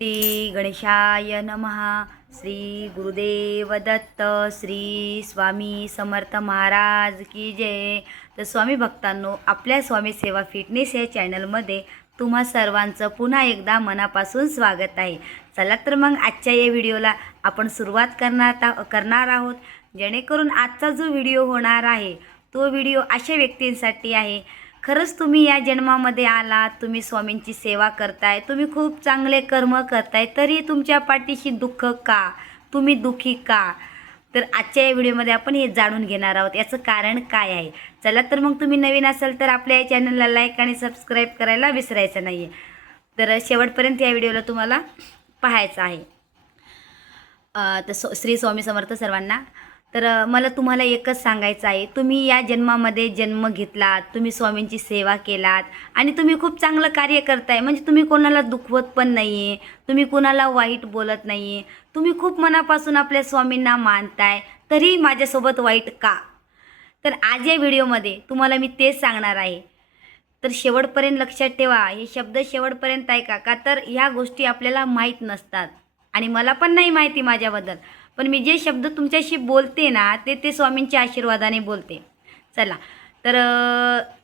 श्री गणेशाय नमः. श्री गुरुदेव दत्त. श्री स्वामी समर्थ महाराज की जय. तर स्वामी भक्तांनो, आपल्या स्वामी सेवा फिटनेस या चॅनलमध्ये तुम्हा सर्वांचं पुन्हा एकदा मनापासून स्वागत आहे. चला तर मग आजच्या या व्हिडिओला आपण सुरुवात करणार आहोत. जेणेकरून आजचा जो व्हिडिओ होणार आहे तो व्हिडिओ अशा व्यक्तींसाठी आहे. खरंच तुम्ही या जन्मामध्ये आलात, तुम्ही स्वामींची सेवा करताय, तुम्ही खूप चांगले कर्म करताय, तरी तुमच्या पाठीशी दुःख का, तुम्ही दुःखी का? तर आजच्या या व्हिडिओमध्ये आपण हे जाणून घेणार आहोत, याचं कारण काय आहे. चला तर मग तुम्ही नवीन असाल तर आपल्या या चॅनलला लाईक आणि सबस्क्राईब करायला विसरायचं नाही आहे. तर शेवटपर्यंत या व्हिडिओला तुम्हाला पाहायचं आहे. तर श्री स्वामी समर्थ सर्वांना. तर मला तुम्हाला एकच सांगायचं आहे, तुम्ही या जन्मामध्ये जन्म घेतलात, तुम्ही स्वामींची सेवा केलात आणि तुम्ही खूप चांगलं कार्य करताय. म्हणजे तुम्ही कोणाला दुखवत पण नाही आहे, तुम्ही कोणाला वाईट बोलत नाही आहे, तुम्ही खूप मनापासून आपल्या स्वामींना मानताय, तरी माझ्यासोबत वाईट का? तर आज या व्हिडिओमध्ये तुम्हाला मी तेच सांगणार आहे. तर शेवटपर्यंत लक्षात ठेवा, हे शब्द शेवटपर्यंत ऐका, का तर ह्या गोष्टी आपल्याला माहीत नसतात आणि मला पण नाही माहिती माझ्याबद्दल. पण मी जे शब्द तुमच्याशी बोलते ना ते स्वामींच्या आशीर्वादाने बोलते. चला तर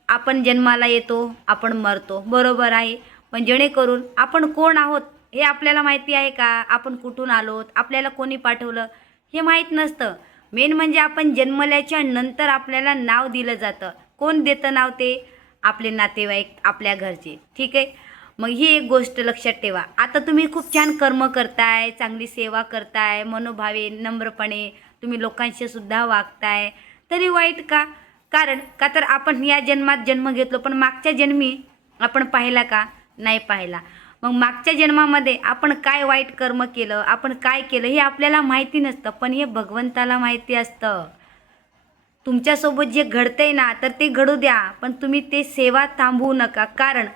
आपण जन्माला येतो, आपण मरतो, बरोबर आहे. पण जेणेकरून आपण कोण आहोत हे आपल्याला माहिती आहे का? आपण कुठून आलोत, आपल्याला कोणी पाठवलं हे माहीत नसतं. मेन म्हणजे आपण जन्मल्याच्या नंतर आपल्याला नाव दिलं जातं. कोण देतं नाव? ते आपले नातेवाईक, आपल्या घरचे. ठीक आहे. मग ही एक गोष्ट लक्षात ठेवा. आता तुम्ही खूप छान कर्म करताय, चांगली सेवा करताय, मनोभावे नम्रपणे तुम्ही लोकांशी सुद्धा वागताय, तरी वाईट का? कारण का तर आपण या जन्मात जन्म घेतलो, पण मागच्या जन्मी आपण पाहिला का? नाही पाहिला. मग मागच्या जन्मामध्ये आपण काय वाईट कर्म केलं, आपण काय केलं हे आपल्याला माहिती नसतं, पण हे भगवंताला माहिती असतं. तुमच्यासोबत जे घडतंय ना तर ते घडू द्या, पण तुम्ही ते सेवा थांबवू नका. कारण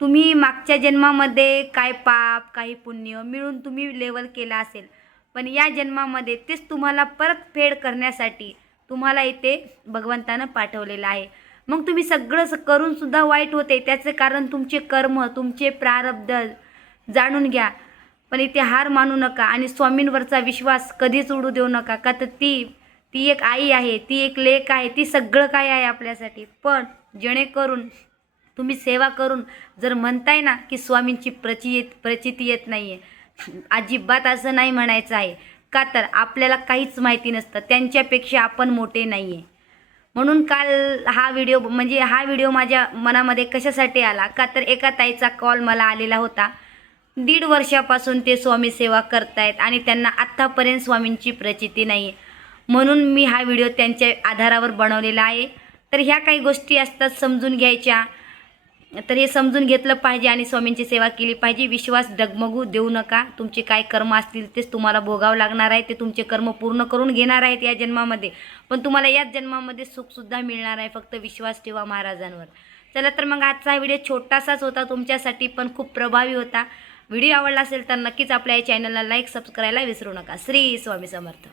तुम्ही मागच्या जन्मामध्ये काय पाप, काही पुण्य मिळून तुम्ही लेवल केला असेल, पण या जन्मामध्ये तेच तुम्हाला परतफेड करण्यासाठी तुम्हाला इथे भगवंतानं पाठवलेलं आहे. मग तुम्ही सगळं करूनसुद्धा वाईट होते, त्याचं कारण तुमचे कर्म, तुमचे प्रारब्ध. जाणून घ्या. पण इथे हार मानू नका आणि स्वामींवरचा विश्वास कधीच उडू देऊ नका. का तर ती एक आई आहे, ती एक लेक आहे, ती सगळं काय आहे आपल्यासाठी. पण जेणेकरून तुम्ही सेवा करून जर म्हणताय ना की स्वामींची प्रचिती येत नाही आहे, अजिबात असं नाही म्हणायचं आहे. का तर आपल्याला काहीच माहिती नसतं, त्यांच्यापेक्षा आपण मोठे नाही आहे. म्हणून काल हा व्हिडिओ माझ्या मनामध्ये कशासाठी आला? का तर एका ताईचा कॉल मला आलेला होता. 1.5 वर्षापासून ते स्वामी सेवा करतायत आणि त्यांना आत्तापर्यंत स्वामींची प्रचिती नाही आहे. म्हणून मी हा व्हिडिओ त्यांच्या आधारावर बनवलेला आहे. तर ह्या काही गोष्टी असतात समजून घ्यायच्या. तर हे समजून घेतलं पाहिजे आणि स्वामींची सेवा केली पाहिजे. विश्वास डगमगू देऊ नका. तुमचे काय कर्म असतील तेच तुम्हाला भोगावं लागणार आहे. ते तुमचे कर्म पूर्ण करून घेणार आहेत या जन्मामध्ये, पण तुम्हाला याच जन्मामध्ये सुखसुद्धा मिळणार आहे. फक्त विश्वास ठेवा महाराजांवर. चला तर मग आजचा हा व्हिडिओ छोटासाच होता तुमच्यासाठी, पण खूप प्रभावी होता. व्हिडिओ आवडला असेल तर नक्कीच आपल्या या चॅनलला लाईक सबस्क्राईबला विसरू नका. श्री स्वामी समर्थ.